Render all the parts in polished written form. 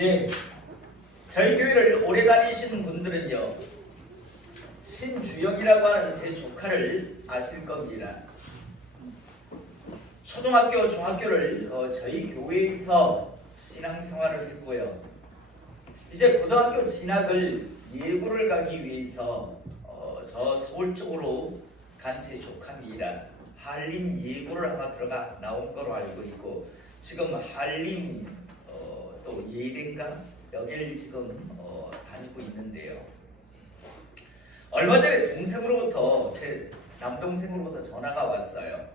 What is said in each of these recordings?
예, 저희 교회를 오래 다니시는 분들은요, 신주영이라고 하는 제 조카를 아실 겁니다. 초등학교, 중학교를 저희 교회에서 신앙생활을 했고요. 이제 고등학교 진학을 예고를 가기 위해서 저 서울 쪽으로 간 제 조카입니다. 한림 예고를 아마 들어가 나온 거로 알고 있고, 지금 한림 또 예대인가 여기를 지금 다니고 있는데요. 얼마 전에 동생으로부터, 제 남동생으로부터 전화가 왔어요.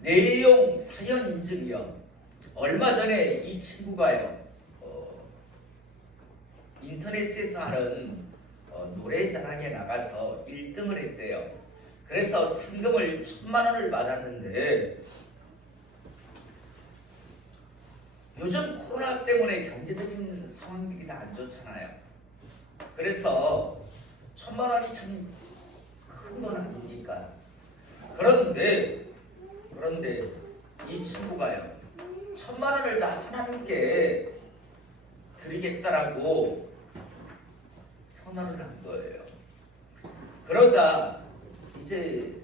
내용 사연 인증이요. 얼마 전에 이 친구가요, 인터넷에서 하는 노래자랑에 나가서 1등을 했대요. 그래서 상금을 1,000만 원을 받았는데, 요즘 코로나 때문에 경제적인 상황들이 다 안 좋잖아요. 그래서 1,000만 원이 참 큰 돈 아닙니까? 그런데 이 친구가요, 1,000만 원을 다 하나님께 드리겠다라고 선언을 한 거예요. 그러자 이제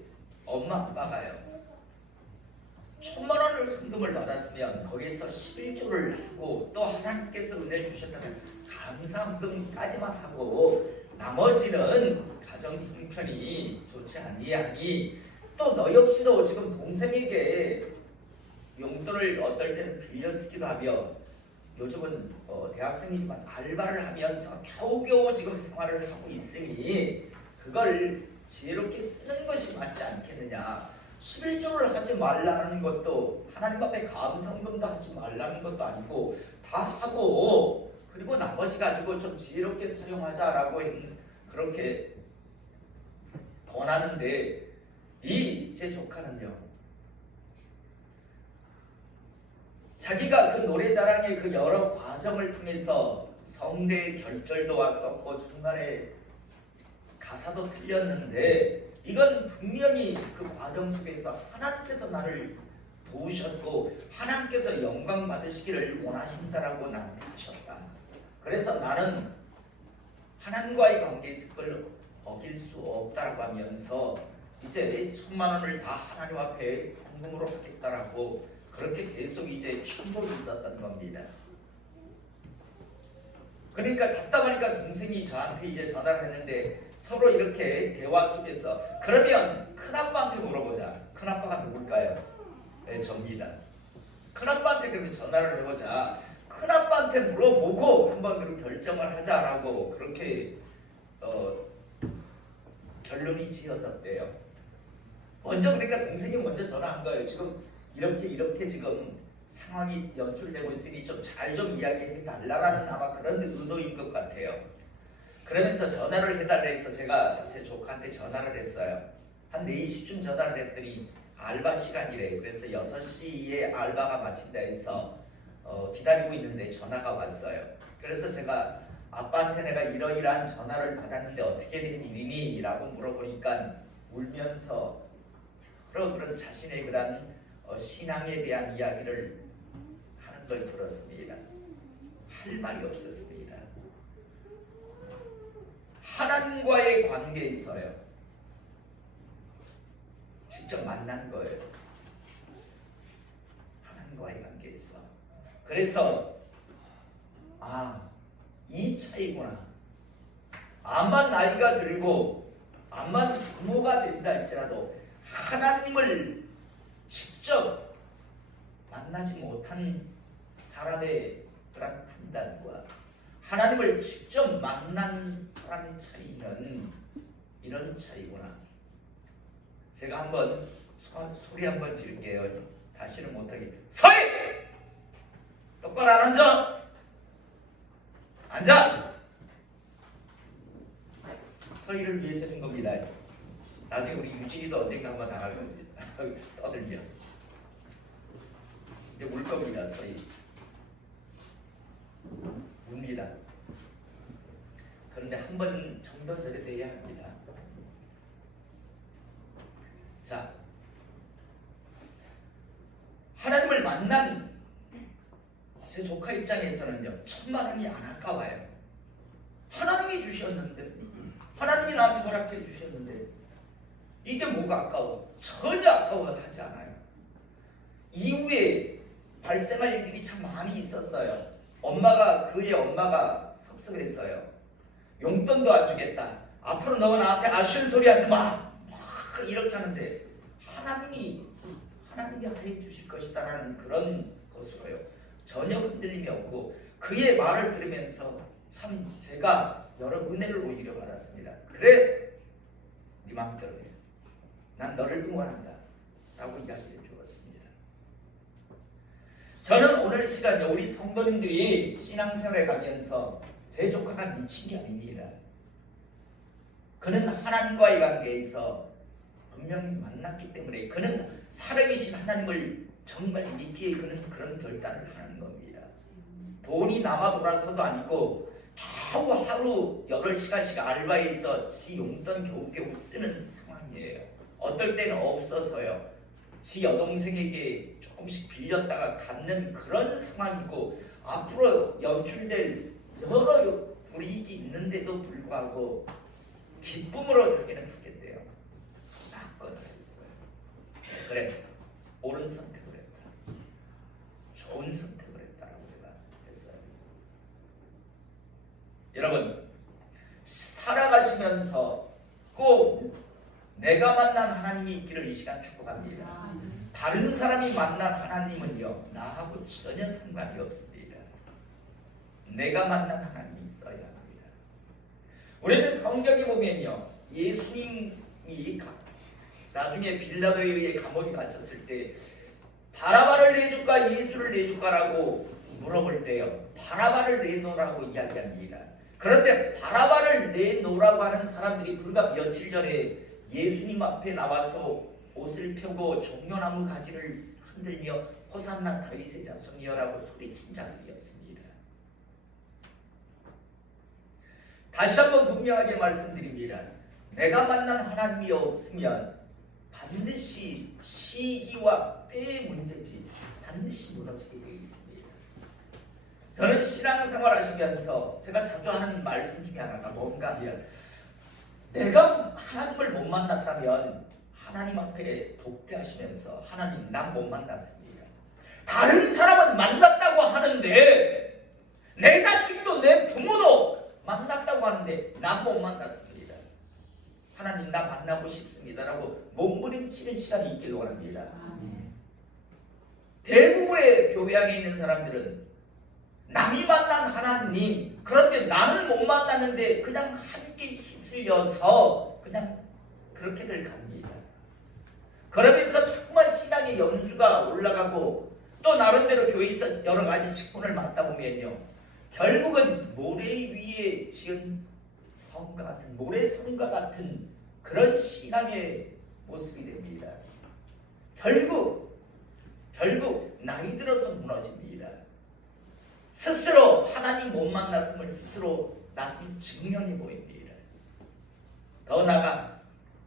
엄마 아빠가요, 1,000만 원을 상금을 받았으면 거기서 11조를 하고, 또 하나님께서 은혜 주셨다면 감사금까지만 하고 나머지는 가정 형편이 좋지 아니하니 또 너 역시도 지금 동생에게 용돈을 어떨 때는 빌려 쓰기도 하며, 요즘은 대학생이지만 알바를 하면서 겨우겨우 지금 생활을 하고 있으니 그걸 지혜롭게 쓰는 것이 맞지 않겠느냐. 11조를 하지 말라는 것도, 하나님 앞에 감사금도 하지 말라는 것도 아니고 다 하고, 그리고 나머지 가지고 좀 지혜롭게 사용하자라고 그렇게 권하는데, 이 제 조카는요, 자기가 그 노래자랑의 그 여러 과정을 통해서 성대의 결절도 왔었고 중간에 가사도 틀렸는데, 이건 분명히 그 과정 속에서 하나님께서 나를 도우셨고 하나님께서 영광 받으시기를 원하신다라고 나한테 하셨다. 그래서 나는 하나님과의 관계에서 그걸 어길 수 없다라고 하면서 이제 1,000만 원을 다 하나님 앞에 헌금으로 하겠다라고 그렇게 계속 이제 충돌이 있었던 겁니다. 그러니까 답답하니까 동생이 저한테 이제 전화를 했는데, 서로 이렇게 대화 속에서 그러면 큰아빠한테 물어보자. 큰아빠가 누굴까요? 네, 접니다. 큰아빠한테 그러면 전화를 해보자. 큰아빠한테 물어보고 한번 그럼 결정을 하자라고 그렇게 결론이 지어졌대요. 먼저 그러니까 동생이 먼저 전화한 거예요. 지금 이렇게 지금 상황이 연출되고 있으니 좀 잘 좀 이야기해 달라라는 아마 그런 의도인 것 같아요. 그러면서 전화를 해달라 해서 제가 제 조카한테 전화를 했어요. 한 4시쯤 전화를 했더니 알바 시간이래. 그래서 6시에 알바가 마친다 해서 기다리고 있는데 전화가 왔어요. 그래서 제가 아빠한테 내가 이러이러한 전화를 받았는데 어떻게 된 일이니? 라고 물어보니까 울면서 그런 자신의 그런 신앙에 대한 이야기를 하는 걸 들었습니다. 할 말이 없었습니다. 하나님과의 관계에 있어요. 직접 만난 거예요. 하나님과의 관계에서. 그래서 이 차이구나. 암만 나이가 들고 암만 부모가 된다 할지라도 하나님을 직접 만나지 못한 사람의 그런 판단과 하나님을 직접 만난 사람의 차이는 이런 차이구나. 제가 한번 소리 한번 질게요. 다시는 못하게. 서희! 똑바로 안 앉아! 앉아! 서희를 위해서 해준 겁니다. 나중에 우리 유진이도 언젠가 한번 당할 겁니다. 떠들면 이제 울 겁니다. 서희 웁니다. 그런데 한 번 정도 저게 돼야 합니다. 자, 하나님을 만난 제 조카 입장에서는요, 1,000만 원이 안 아까워요. 하나님이 주셨는데, 하나님이 나한테 허락해 주셨는데 이게 뭐가 아까워? 전혀 아까워하지 않아요. 이후에 발생할 일이 참 많이 있었어요. 그의 엄마가 섭섭했어요. 용돈도 안 주겠다. 앞으로 너가 나한테 아쉬운 소리 하지 마. 막 이렇게 하는데 하나님이 하나해 주실 것이다라는 그런 것으로요. 전혀 흔들림이 없고 그의 말을 들으면서 참 제가 여러 은혜를 오히려 받았습니다. 그래, 네 마음대로 해. 난 너를 응원한다. 라고 이야기해 주었습니다. 저는 오늘 시간에 우리 성도님들이 신앙생활에 가면서 제 조카가 미친 게 아닙니다. 그는 하나님과의 관계에서 분명히 만났기 때문에 그는 살아계신 하나님을 정말 믿기에 그는 그런 결단을 하는 겁니다. 돈이 남아 돌아서도 아니고 겨우 하루 8시간씩 알바해서 지 용돈 겨우겨우 쓰는 상황이에요. 어떨 때는 없어서요. 지 여동생에게 조금씩 빌렸다가 갚는 그런 상황이고 앞으로 연출될 여러 불이익이 있는데도 불구하고 기쁨으로 자기는 하겠대요. 마음껏 하겠어요. 그래, 옳은 선택을 했다. 좋은 선택을 했다라고 제가 했어요. 여러분, 살아가시면서 꼭 내가 만난 하나님이 있기를 이 시간 축복합니다. 다른 사람이 만난 하나님은요, 나하고 전혀 상관이 없습니다. 내가 만난 하나님이 있어야 합니다. 우리는 성경에 보면요, 예수님이 나중에 빌라도에 의해 감옥에 갇혔을 때 바라바를 내줄까 예수를 내줄까라고 물어볼 때요, 바라바를 내놓으라고 이야기합니다. 그런데 바라바를 내놓으라고 하는 사람들이 불과 며칠 전에 예수님 앞에 나와서 옷을 펴고 종려나무 가지를 흔들며 호산나 다윗의 자손이여라고 소리친 자들이었습니다. 다시 한번 분명하게 말씀드립니다. 내가 만난 하나님이 없으면 반드시 시기와 때의 문제지 반드시 무너지게 되어 있습니다. 저는 신앙생활 하시면서 제가 자주 하는 말씀 중에 하나가 뭔가 하면 내가 하나님을 못 만났다면 하나님 앞에 독대하시면서 하나님 난 못 만났습니다. 다른 사람은 만났다고 하는데 내 자식도 내 부모도 만났다고 하는데 난 못 만났습니다. 하나님 나 만나고 싶습니다라고 몸부림치는 시간이 있길 원합니다. 대부분의 교회 안에 있는 사람들은 남이 만난 하나님, 그런데 나는 못 만났는데 그냥 함께 휩쓸려서 그냥 그렇게들 갑니다. 그러면서 자꾸만 신앙의 염수가 올라가고 또 나름대로 교회에서 여러 가지 직분을 맡다 보면요, 결국은 모래 위에 지은 성과 같은, 모래성과 같은 그런 신앙의 모습이 됩니다. 결국 나이 들어서 무너집니다. 스스로 하나님 못 만났음을 스스로 남이 증명해 보입니다. 더 나아가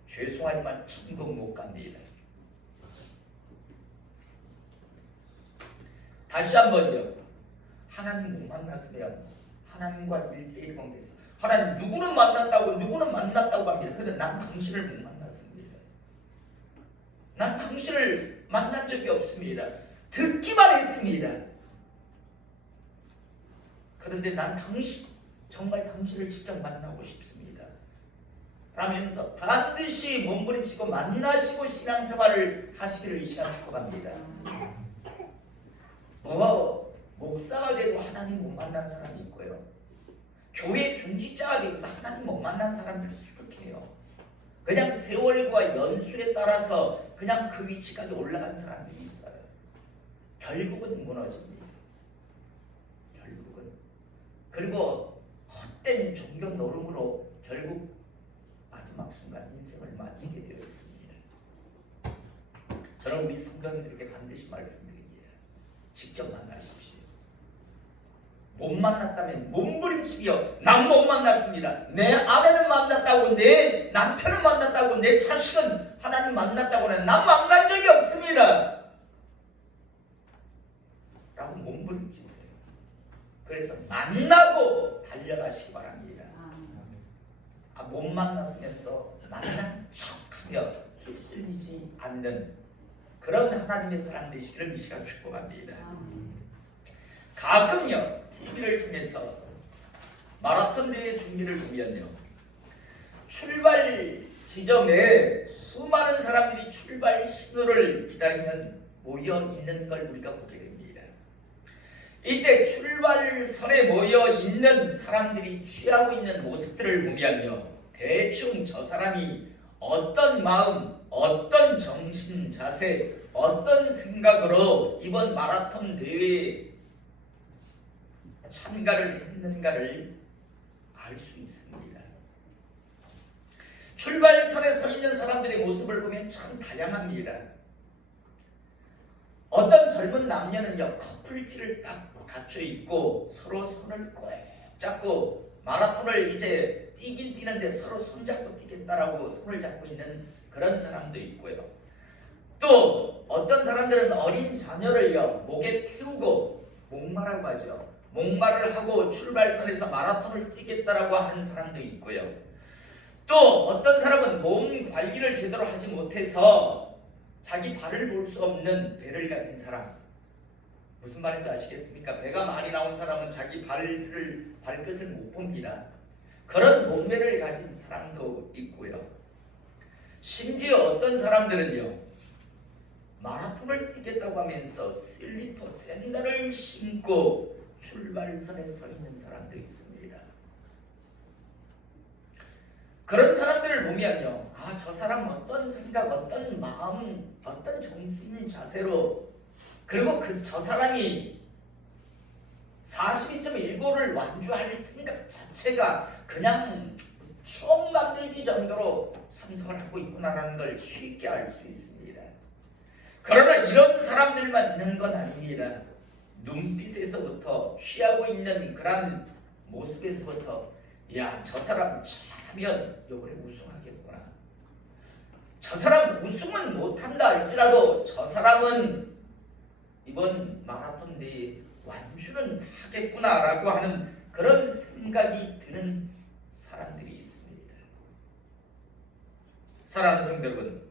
죄송하지만 천국 못 갑니다. 다시 한번요, 하나님 못 만났으면 하나님과 1대1 관계에서 하나님 누구는 만났다고 누구는 만났다고 합니다. 그런데 난 당신을 못 만났습니다. 난 당신을 만난 적이 없습니다. 듣기만 했습니다. 그런데 난 정말 당신을 직접 만나고 싶습니다. 라면서 반드시 몸부림치고 만나시고 신앙생활을 하시기를 이 시간 축복합니다. 목사가 되고 하나님 못 만난 사람이 있고요, 교회 중직자가 되고 하나님 못 만난 사람들 수극해요. 그냥 세월과 연수에 따라서 그냥 그 위치까지 올라간 사람들이 있어요. 결국은 무너집니다. 결국은. 그리고 헛된 종교 노름으로 결국 마지막 순간 인생을 마치게 되어 있습니다. 저는 우리 성도님들에게 반드시 말씀드립니다. 직접 만나십시오. 못 만났다면 몸부림치기요, 난 못 만났습니다. 내 아내는 만났다고, 내 남편은 만났다고, 내 자식은 하나님 만났다고 하는 난 만난 적이 없습니다 라고 몸부림치세요. 그래서 만나고 달려가시기 바랍니다. 못 만났으면서 만난 척하며 휩쓸리지 않는 그런 하나님의 사람 되시기를 이 시간 축복합니다. 가끔요 TV를 통해서 마라톤 대회 준비를 보면요 출발 지점에 수많은 사람들이 출발 신호를 기다리면 모여 있는 걸 우리가 보게 됩니다. 이때 출발선에 모여 있는 사람들이 취하고 있는 모습들을 보면요 대충 저 사람이 어떤 마음, 어떤 정신, 자세, 어떤 생각으로 이번 마라톤 대회에 참가를 했는가를 알 수 있습니다. 출발선에 서 있는 사람들의 모습을 보면 참 다양합니다. 어떤 젊은 남녀는요 커플티를 딱 갖춰 입고 서로 손을 꼭 잡고 마라톤을 이제 뛰긴 뛰는데 서로 손잡고 뛰겠다라고 손을 잡고 있는 그런 사람도 있고요. 또 어떤 사람들은 어린 자녀를요 목에 태우고 목마라고 하죠. 목마를 하고 출발선에서 마라톤을 뛰겠다라고 하는 사람도 있고요. 또 어떤 사람은 몸 관리를 제대로 하지 못해서 자기 발을 볼 수 없는 배를 가진 사람. 무슨 말인지 아시겠습니까? 배가 많이 나온 사람은 자기 발끝을 못 봅니다. 그런 몸매를 가진 사람도 있고요. 심지어 어떤 사람들은요 마라톤을 뛰겠다고 하면서 슬리퍼 샌들을 신고 출발선에 서 있는 사람도 있습니다. 그런 사람들을 보면요 저 사람 어떤 생각, 어떤 마음, 어떤 정신 자세로 그리고 저 사람이 42.15를 완주할 생각 자체가 그냥 추억 만들기 정도로 참석을 하고 있구나라는 걸 쉽게 알 수 있습니다. 그러나 이런 사람들만 있는 건 아닙니다. 눈빛에서부터 취하고 있는 그런 모습에서부터 저 사람 잘하면 이번에 우승하겠구나. 저 사람 우승은 못한다 할지라도 저 사람은 이번 마라톤 대회 완주는 하겠구나라고 하는 그런 생각이 드는 사람들이 있습니다. 사랑하는 성도 여러분,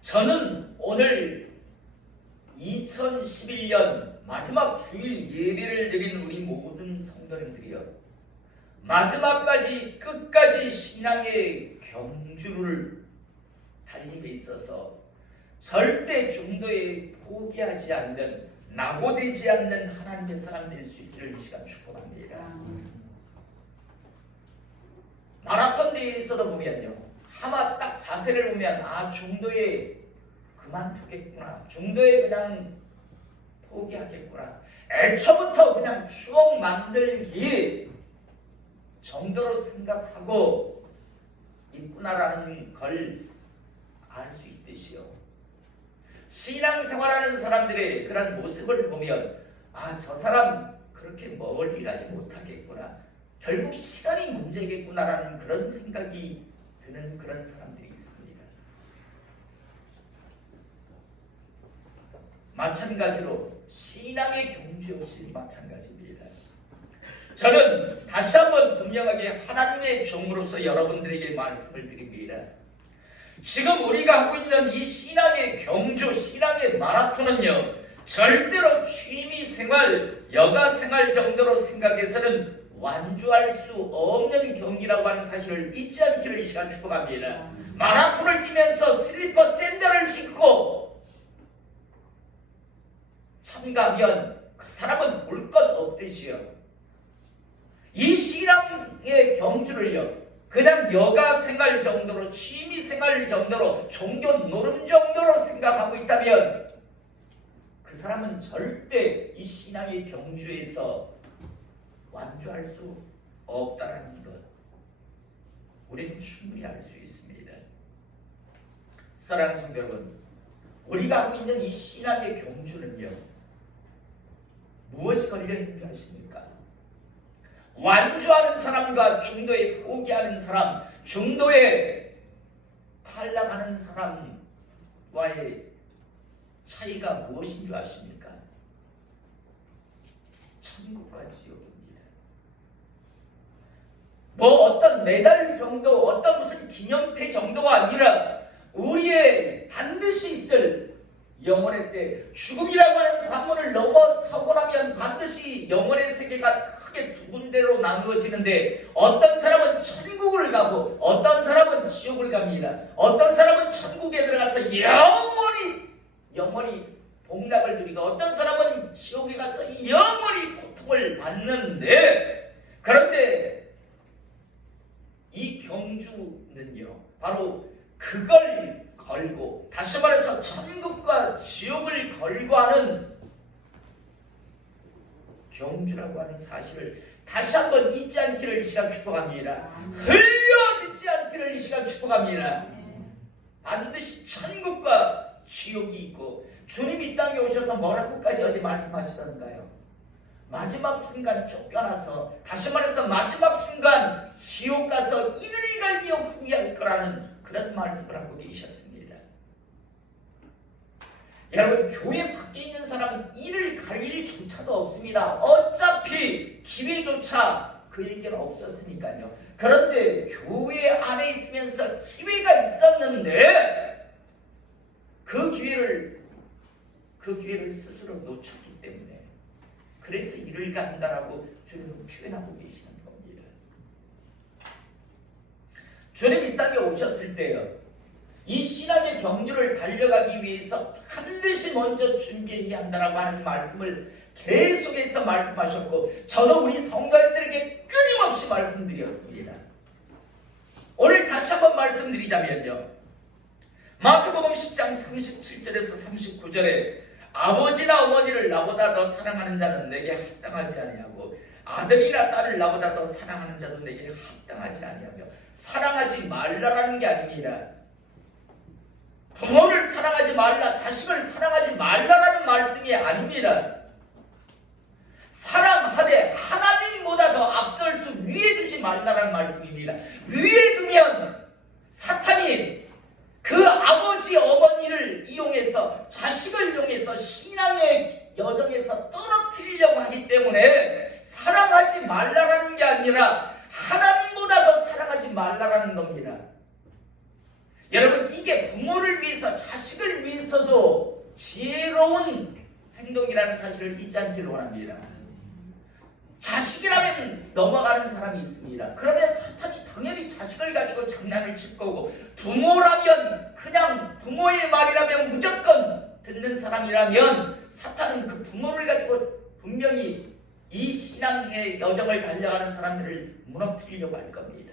저는 오늘 2011년 마지막 주일 예배를 드린 우리 모든 성도님들이요 마지막까지 끝까지 신앙의 경주를 달림에 있어서 절대 중도에 포기하지 않는 낙오되지 않는 하나님의 사람 될 수 있기를 이 시간 축복합니다. 마라톤 대회에서도 보면요 아마 딱 자세를 보면 중도에 그만두겠구나, 중도에 그냥 포기하겠구나, 애초부터 그냥 추억 만들기 정도로 생각하고 있구나라는 걸 알 수 있듯이요 신앙생활하는 사람들의 그런 모습을 보면 저 사람 그렇게 멀리 가지 못하겠구나, 결국 시간이 문제겠구나라는 그런 생각이 드는 그런 사람들이 있습니다. 마찬가지로 신앙의 경주 역시 마찬가지입니다. 저는 다시 한번 분명하게 하나님의 종으로서 여러분들에게 말씀을 드립니다. 지금 우리가 하고 있는 이 신앙의 경주, 신앙의 마라톤은요 절대로 취미생활, 여가생활 정도로 생각해서는 완주할 수 없는 경기라고 하는 사실을 잊지 않기를 이 시간 축복합니다. 마라톤을 뛰면서 슬리퍼 샌들을 신고 참가하면 그 사람은 볼 것 없듯이요 이 신앙의 경주를요 그냥 여가생활 정도로, 취미생활 정도로, 종교 노름 정도로 생각하고 있다면 그 사람은 절대 이 신앙의 경주에서 완주할 수 없다는 것 우리는 충분히 알 수 있습니다. 사랑하는 성도 여러분, 우리가 하고 있는 이 신앙의 경주는요 무엇이 걸려있는 줄 아십니까? 완주하는 사람과 중도에 포기하는 사람, 중도에 탈락하는 사람과의 차이가 무엇인 줄 아십니까? 천국과 지옥입니다. 뭐 어떤 메달 정도, 어떤 무슨 기념패 정도가 아니라 우리의 반드시 있을 영혼의 때, 죽음이라고 하는 관문을 넘어서고 나면 반드시 영혼의 세계가 크게 두 군데로 나누어지는데, 어떤 사람은 천국을 가고 어떤 사람은 지옥을 갑니다. 어떤 사람은 천국에 들어가서 영원히 복락을 누리고, 어떤 사람은 지옥에 가서 영원히 고통을 받는데, 그런데 이 경주는요, 바로 그걸 걸고, 다시 말해서 천국과 지옥을 걸고 하는 경주라고 하는 사실을 다시 한번 잊지 않기를 이 시간 축복합니다. 흘려 듣지 않기를 이 시간 축복합니다. 반드시 천국과 지옥이 있고, 주님 이 땅에 오셔서 뭐라고까지 어디 말씀하시던가요? 마지막 순간 쫓겨나서, 다시 말해서 마지막 순간 지옥 가서 이를 갈며 후회할 거라는 그런 말씀을 하고 계셨습니다. 여러분, 교회 밖에 있는 사람은 이를 갈 일조차도 없습니다. 어차피 기회조차 그에게는 없었으니까요. 그런데 교회 안에 있으면서 기회가 있었는데 그 기회를 스스로 놓쳤기 때문에, 그래서 이를 간다라고 주님은 표현하고 계시는 겁니다. 주님 이 땅에 오셨을 때요, 이 신앙의 경주를 달려가기 위해서 반드시 먼저 준비해야 한다라고 하는 말씀을 계속해서 말씀하셨고, 저는 우리 성도님들에게 끊임없이 말씀드렸습니다. 오늘 다시 한번 말씀드리자면요, 마태복음 10장 37절에서 39절에 아버지나 어머니를 나보다 더 사랑하는 자는 내게 합당하지 아니하고, 아들이나 딸을 나보다 더 사랑하는 자도 내게 합당하지 아니하며, 사랑하지 말라라는 게 아닙니다. 부모를 사랑하지 말라, 자식을 사랑하지 말라라는 말씀이 아닙니다. 사랑하되 하나님보다 더 앞설 수 위에 두지 말라라는 말씀입니다. 위에 두면 사탄이 그 아버지 어머니를 이용해서, 자식을 이용해서 신앙의 여정에서 떨어뜨리려고 하기 때문에 사랑하지 말라라는 게 아니라 하나님보다 더 사랑하지 말라라는 겁니다. 여러분, 이게 부모를 위해서, 자식을 위해서도 지혜로운 행동이라는 사실을 잊지 않기를 원합니다. 자식이라면 넘어가는 사람이 있습니다. 그러면 사탄이 당연히 자식을 가지고 장난을 칠 거고, 부모라면 그냥 부모의 말이라면 무조건 듣는 사람이라면 사탄은 그 부모를 가지고 분명히 이 신앙의 여정을 달려가는 사람들을 무너뜨리려고 할 겁니다.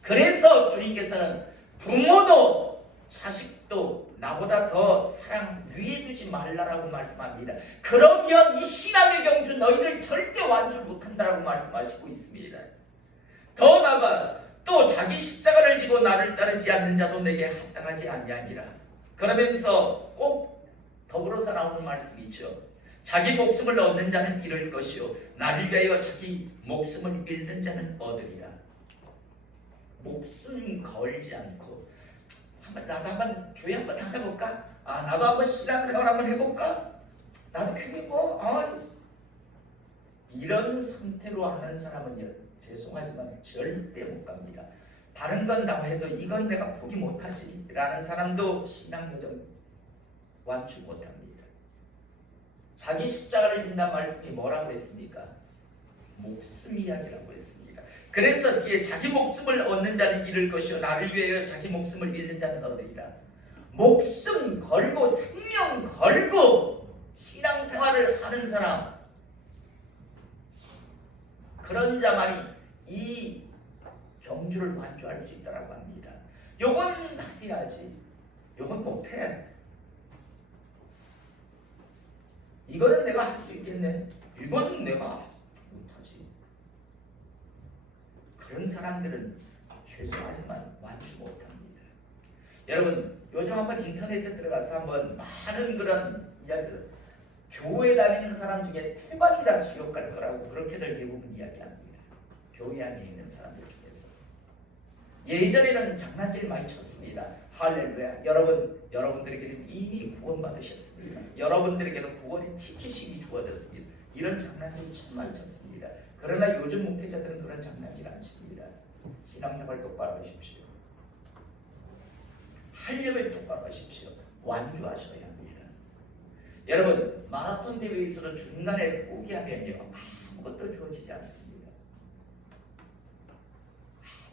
그래서 주님께서는 부모도 자식도 나보다 더 사랑 위에 두지 말라라고 말씀합니다. 그러면 이 신앙의 경주 너희들 절대 완주 못한다라고 말씀하시고 있습니다. 더 나아가 또 자기 십자가를 지고 나를 따르지 않는 자도 내게 합당하지 아니하니라. 그러면서 꼭 더불어서 나오는 말씀이죠. 자기 목숨을 얻는 자는 잃을 것이요 나를 위하여 자기 목숨을 잃는 자는 얻으리라. 목숨 걸지 않고, 나도 한번 교회 한번 다녀볼까? 나도 한번 신앙생활 한번 해볼까? 나도 그게 이런 상태로 하는 사람은요, 죄송하지만 절대 못 갑니다. 다른 건 다 해도 이건 내가 포기 못하지 라는 사람도 신앙여정 완주 못합니다. 자기 십자가를 진다는 말씀이 뭐라고 했습니까? 목숨 이야기라고 했습니다. 그래서 뒤에 자기 목숨을 얻는 자는 잃을 것이요 나를 위하여 자기 목숨을 잃는 자는 얻으리라. 목숨 걸고 생명 걸고 신앙생활을 하는 사람, 그런 자만이 이 경주를 완주할 수 있다고 합니다. 요건 해야지, 요건 못해, 이거는 내가 할 수 있겠네, 이건 내가 못하지. 그런 사람들은 죄송하지만 완주 못합니다. 여러분, 요즘 한번 인터넷에 들어가서 한번 많은 그런 이야기를, 교회 다니는 사람 중에 태반이다 지옥 갈 거라고 그렇게들 대부분 이야기합니다. 교회 안에 있는 사람들 중에서. 예전에는 장난질 많이 쳤습니다. 할렐루야. 여러분들에게는 이미 구원받으셨습니다. 여러분들에게는 구원의 티켓이 주어졌습니다. 이런 장난질 참 많이 쳤습니다. 그러나 요즘 목회자들은 그런 장난질 안 칩니다. 신앙생활 똑바로 하십시오. 하려면 똑바로 하십시오. 완주하셔야 합니다. 여러분, 마라톤 대회에서 중간에 포기하면요, 아무것도 주어지지 않습니다.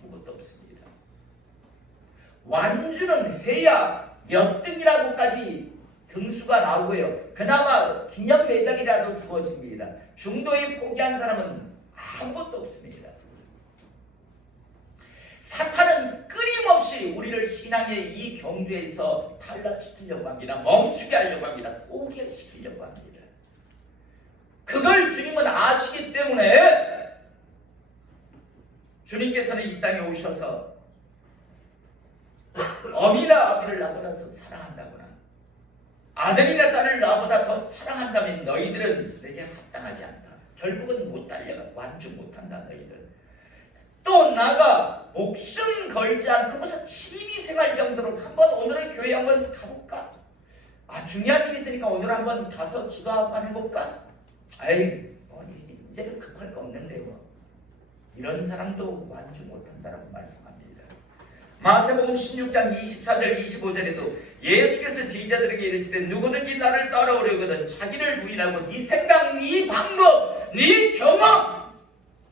아무것도 없습니다. 완주는 해야 몇 등이라고까지 등수가 나오고요. 그나마 기념 메달이라도 주어집니다. 중도에 포기한 사람은 아무것도 없습니다. 사탄은 끊임없이 우리를 신앙의 이 경주에서 탈락시키려고 합니다. 멈추게 하려고 합니다. 포기시키려고 합니다. 그걸 주님은 아시기 때문에 주님께서는 이 땅에 오셔서 어미나 아비를 나보다 더 사랑한다거나 아들이나 딸을 나보다 더 사랑한다면 너희들은 내게 합당하지 않다. 결국은 못 달려가. 완주 못한다 너희들. 또 나가 목숨 걸지 않고 무슨 취미생활 정도로 한번 오늘은 교회 한번 가볼까? 중요한 일이 있으니까 오늘 한번 가서 기도 한번 해볼까? 이제는 급할 거 없는데 뭐. 이런 사람도 완주 못한다라고 말씀합니다. 마태복음 16장 24절 25절에도 예수께서 제자들에게 이르시되 누구든지 나를 따라오려거든 자기를 부인하고 네 생각, 네 방법, 네 경험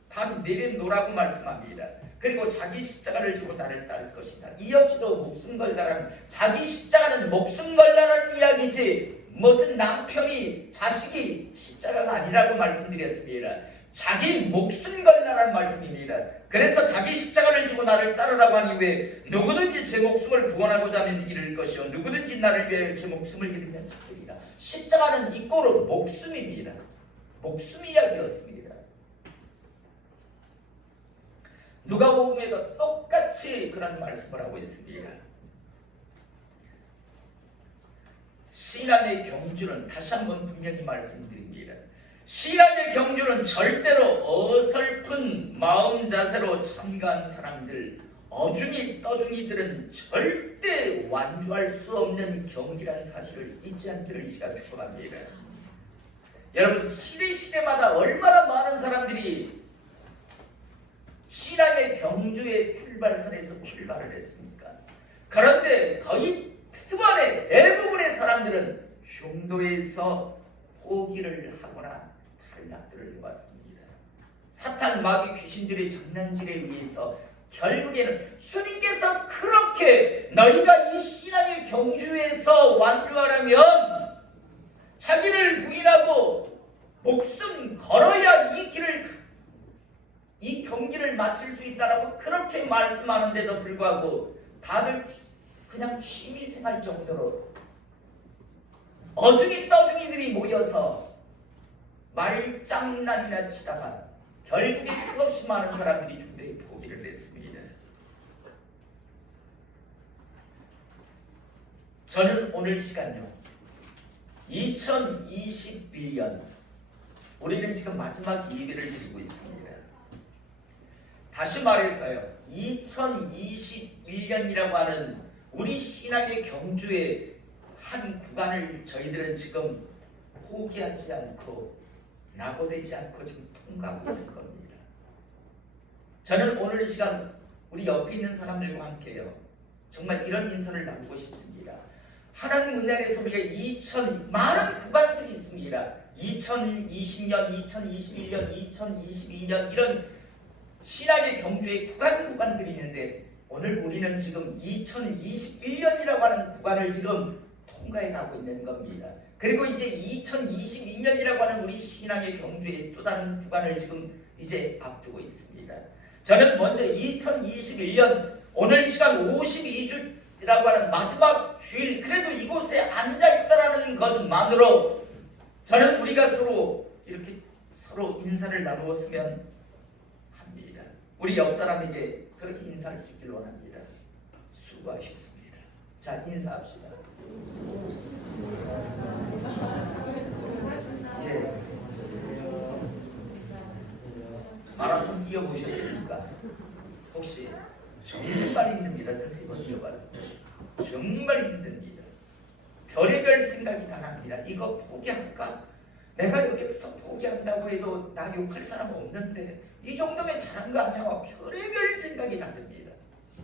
다 내려놓으라고 말씀합니다. 그리고 자기 십자가를 지고 나를 따를 것이다. 이 역시도 목숨 걸다라는, 자기 십자가는 목숨 걸다라는 이야기지 무슨 남편이 자식이 십자가가 아니라고 말씀드렸습니다. 자기 목숨 걸다라는 말씀입니다. 그래서 자기 십자가를 지고 나를 따르라고 한 이후에 누구든지 제 목숨을 구원하고자 하면 잃을 것이요 누구든지 나를 위하여 제 목숨을 잃으면 찾으리라. 십자가는 이꼬로 목숨입니다. 목숨 이야기였습니다. 누가복음에도 똑같이 그런 말씀을 하고 있습니다. 신앙의 경주는 다시 한번 분명히 말씀드립니다. 신앙의 경주는 절대로 어설픈 마음 자세로 참가한 사람들, 어중이 떠중이들은 절대 완주할 수 없는 경기란 사실을 잊지 않기를 이 시간 축복합니다. 여러분, 시대마다 얼마나 많은 사람들이 신앙의 경주의 출발선에서 출발을 했습니까? 그런데 거의 대부분의 사람들은 중도에서 포기를 하거나 탈락들을 해왔습니다. 사탄, 마귀, 귀신들의 장난질에 의해서 결국에는 주님께서 그렇게 너희가 이 신앙의 경주에서 완주하려면 자기를 부인하고 목숨 걸어야 이 경기를 마칠 수 있다라고 그렇게 말씀하는데도 불구하고 다들 그냥 취미생활 정도로 어중이 떠중이들이 모여서 말장난이나 치다가 결국에 수없이 많은 사람들이 중도에 포기를 했습니다. 저는 오늘 시간요 2021년 우리는 지금 마지막 예배를 드리고 있습니다. 다시 말해서요 2021년이라고 하는 우리 신앙의 경주의 한 구간을 저희들은 지금 포기하지 않고 낙오되지 않고 지금 통과하고 있는 겁니다. 저는 오늘 이 시간 우리 옆에 있는 사람들과 함께요 정말 이런 인사를 나누고 싶습니다. 하나님 은혜 안에서 우리가 많은 구간들이 있습니다. 2020년, 2021년, 2022년 이런 신앙의 경주의 구간들이 있는데 오늘 우리는 지금 2021년이라고 하는 구간을 지금 통과해 가고 있는 겁니다. 그리고 이제 2022년이라고 하는 우리 신앙의 경주의 또 다른 구간을 지금 이제 앞두고 있습니다. 저는 먼저 2021년 오늘 이 시간 52주라고 하는 마지막 주일 그래도 이곳에 앉아있다라는 것만으로 저는 우리가 서로 이렇게 서로 인사를 나누었으면 합니다. 우리 옆 사람에게 그렇게 인사할 수 있길 원합니다. 수고하셨습니다. 자, 인사합시다. 예. 마라톤 뛰어보셨습니까? 혹시? 정말 힘듭니다. 저 3번 뛰어봤습니다. 정말 힘듭니다. 별의별 생각이 다 납니다. 이거 포기할까? 내가 여기서 포기한다고 해도 나 욕할 사람 없는데 이 정도면 잘한 거 아니야? 별의별 생각이 다 듭니다.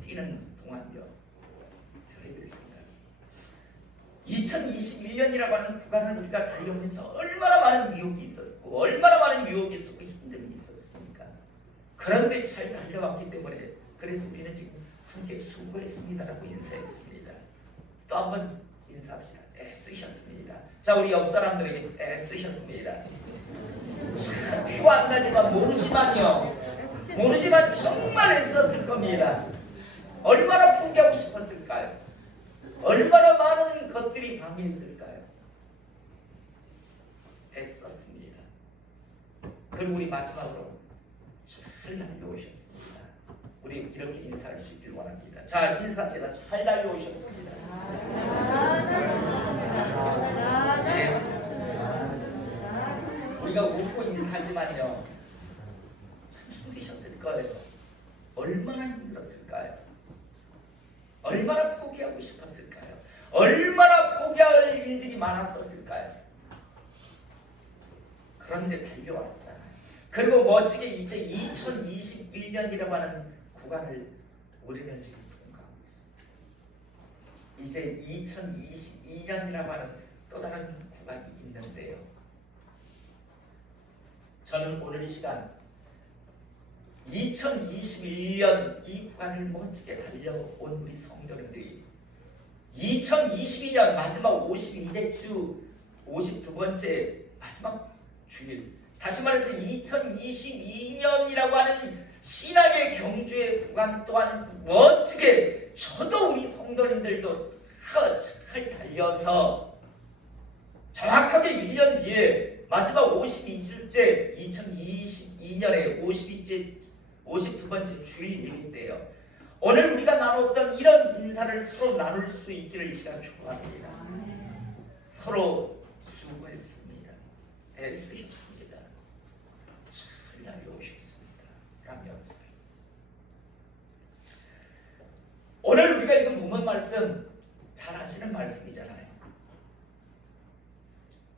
뛰는 동안요. 별의별 생각이. 2021년이라고 하는 구간을 우리가 달려오면서 얼마나 많은 미혹이 있었고 얼마나 많은 유혹이 있었고 힘듦이 있었습니까? 그런데 잘 달려왔기 때문에 그래서 우리는 지금 함께 수고했습니다라고 인사했습니다. 또 한번 인사합시다. 애쓰셨습니다. 자, 우리 옆 사람들에게 애쓰셨습니다. 참 표 안 나지만 모르지만 정말 애썼을 겁니다. 얼마나 포기하고 싶었을까요? 얼마나 많은 것들이 방해했을까요? 애썼습니다. 그리고 우리 마지막으로 잘 달려오셨습니다. 우리 이렇게 인사할 수 있길 원합니다. 자, 인사합시다. 잘 달려오셨습니다. 네. 우리가 웃고 인사하지만요, 참 힘드셨을 거예요. 얼마나 힘들었을까요? 얼마나 포기하고 싶었을까요? 얼마나 포기할 일들이 많았었을까요? 그런데 달려왔잖아요. 그리고 멋지게 이제 2021년이라고 하는 구간을 우리는 지금 통과하고 있습니다. 이제 2022년이라고 하는 또 다른 구간이 있는데요. 저는 오늘 이 시간 2021년 이 구간을 멋지게 달려온 우리 성도님들이 2022년 마지막 52주 52번째 마지막 주일, 다시 말해서 2022년이라고 하는 신학의 경주의 구간 또한 멋지게 저도 우리 성도님들도 잘 달려서 정확하게 1년 뒤에 마지막 52주째 2022년의 52번째 주일이기인데요. 오늘 우리가 나눴던 이런 인사를 서로 나눌 수 있기를 이 시간 축복합니다. 서로 수고했습니다. 애쓰셨습니다. 잘 달려오셨습니다. 라면서요. 오늘 우리가 읽은 본문 말씀 잘 아시는 말씀이잖아요.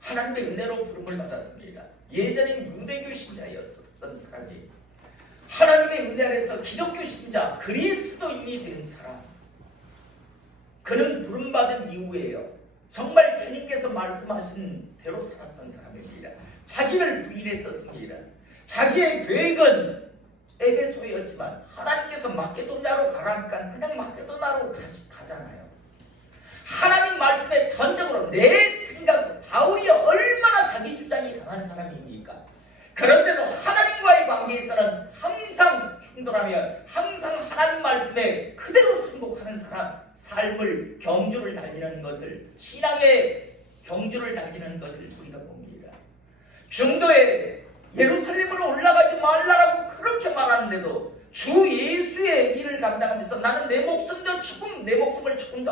하나님의 은혜로 부름을 받았습니다. 예전엔 유대교 신자였었던 사람이 하나님의 은혜 아래서 기독교 신자, 그리스도인이 된 사람. 그는 부름받은 이후에요, 정말 주님께서 말씀하신 대로 살았던 사람입니다. 자기를 부인했었습니다. 자기의 계획은 에베소였지만 하나님께서 마케도냐로 가라니까 그냥 마케도냐로 가잖아요. 하나님 말씀에 전적으로 내 생각, 바울이 얼마나 자기 주장이 강한 사람입니까? 그런데도 하나님과의 관계에서는 항상 충돌하며 항상 하나님 말씀에 그대로 순복하는 사람, 삶을, 경주를 달리는 것을, 신앙의 경주를 달리는 것을 우리가 봅니다. 중도에 예루살렘으로 올라가지 말라라고 그렇게 말하는데도 주 예수의 일을 감당하면서 나는 내 목숨을 조금도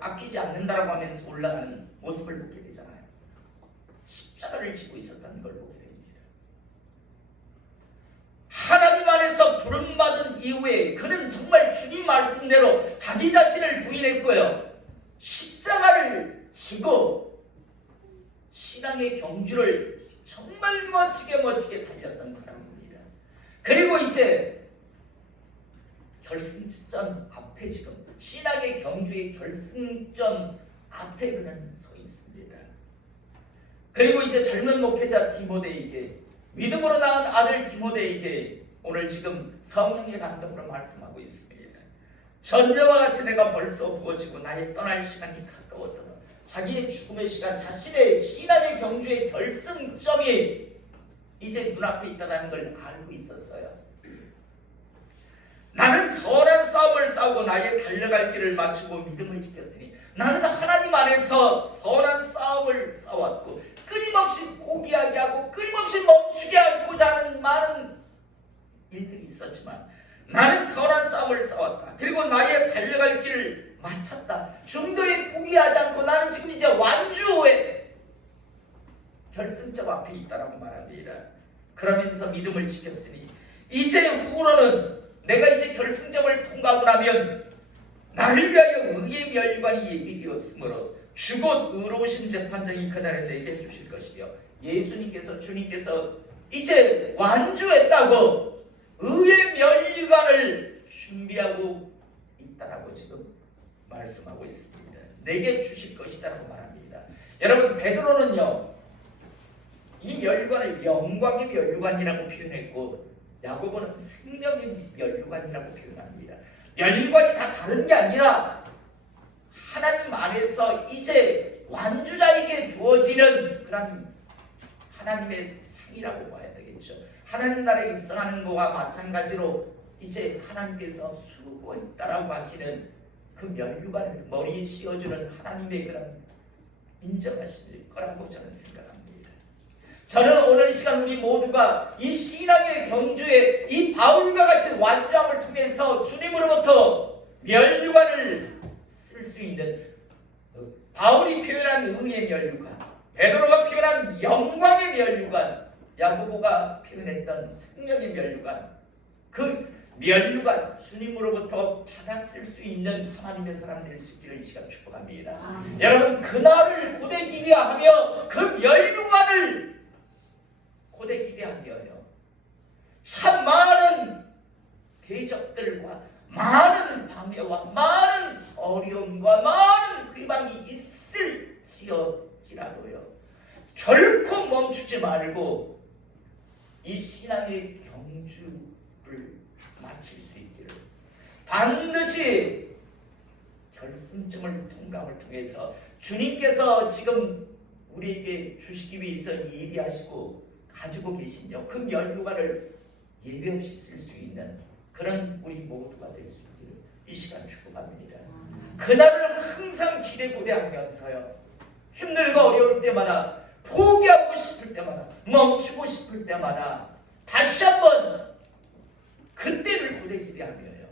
아끼지 않는다라고 하면서 올라가는 모습을 보게 되잖아요. 십자가를 지고 있었다는 걸 보게 됩니다. 하나님 안에서 부름받은 이후에 그는 정말 주님 말씀대로 자기 자신을 부인했고요, 십자가를 지고 신앙의 경주를 정말 멋지게 달렸던 사람입니다. 그리고 이제 결승전 앞에, 지금 신학의 경주의 결승전 앞에 그는 서 있습니다. 그리고 이제 젊은 목회자 디모데에게, 믿음으로 낳은 아들 디모데에게 오늘 지금 성령의 감동으로 말씀하고 있습니다. 전제와 같이 내가 벌써 부어지고 나의 떠날 시간이 가까웠도다. 자기의 죽음의 시간, 자신의 신학의 경주의 결승점이 이제 눈앞에 있다는 걸 알고 있었어요. 나는 선한 싸움을 싸우고 나의 달려갈 길을 맞추고 믿음을 지켰으니 나는 하나님 안에서 선한 싸움을 싸웠고 끊임없이 포기하게 하고 끊임없이 멈추게 하고자 하는 많은 일들이 있었지만 나는 선한 싸움을 싸웠다. 그리고 나의 달려갈 길을 마쳤다. 중도에 포기하지 않고 나는 지금 이제 완주의 결승점 앞에 있다라고 말합니다. 그러면서 믿음을 지켰으니 이제 후로는 내가 이제 결승점을 통과하고 나면 나를 위하여 의의 멸관이 예비되었으므로 주곧 의로우신 재판장이 그날에 내게 주실 것이며 예수님께서 주님께서 이제 완주했다고 의의 면류관을 준비하고 있다라고 지금 말씀하고 있습니다. 내게 주실 것이다라고 말합니다. 여러분 베드로는요 이 면류관을 영광의 면류관이라고 표현했고 야고보는 생명의 면류관이라고 표현합니다. 면류관이 다 다른 게 아니라 하나님 안에서 이제 완주자에게 주어지는 그런 하나님의 상이라고 봐야 되겠죠. 하나님 나라에 입성하는 것과 마찬가지로 이제 하나님께서 수고했다라고 하시는 그 면류관을 머리에 씌워주는 하나님의 그런 인정하실 거라고 저는 생각합니다. 저는 오늘 이 시간 우리 모두가 이 신앙의 경주에 이 바울과 같이 완주함을 통해서 주님으로부터 면류관을 쓸 수 있는 바울이 표현한 의의 면류관, 베드로가 표현한 영광의 면류관, 야고보가 표현했던 생명의 면류관, 그 면류관 주님으로부터 받아 쓸 수 있는 하나님의 사람들일 수 있기를 이 시간 축복합니다. 여러분 그날을 고대 기대하며 그 면류관을 고대 기대하며요. 참 많은 대적들과 많은 방해와 많은 어려움과 많은 비방이 있을지라도요. 결코 멈추지 말고 이 신앙의 경주를 마칠 수 있기를 반드시 결승점을 통과함을 통해서 주님께서 지금 우리에게 주시기 위해서 예비하시고 가지고 계신 그 면류관을 예외 없이 쓸 수 있는 그런 우리 모두가 될 수 있기를 이 시간 축복합니다. 그날을 항상 기대 고대하면서요. 힘들고 어려울 때마다 포기하고 싶을 때마다 멈추고 싶을 때마다 다시 한번 그때를 고대 기대하며요.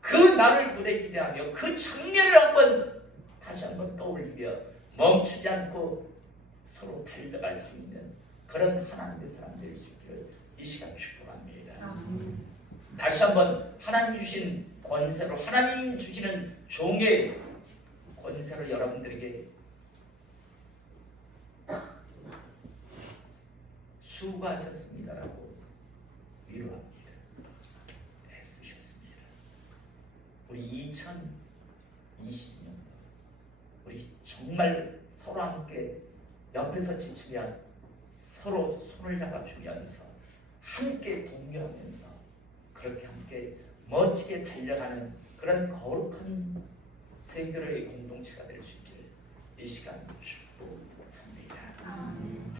그 날을 고대 기대하며 그 장면을 한번 다시 한번 떠올리며 멈추지 않고 서로 달려갈 수 있는 그런 하나님의 사람 될 수 있기를 이 시간 축복합니다. 다시 한번 하나님 주신 권세로 하나님 주시는 종의 권세로 여러분들에게 수고하셨습니다라고 위로합니다. 애쓰셨습니다. 우리 2020년 우리 정말 서로 함께 옆에서 지치면 서로 손을 잡아주면서 함께 동료하면서 그렇게 함께 멋지게 달려가는 그런 거룩한 세교로의 공동체가 될 수 있기를 이 시간 축복합니다.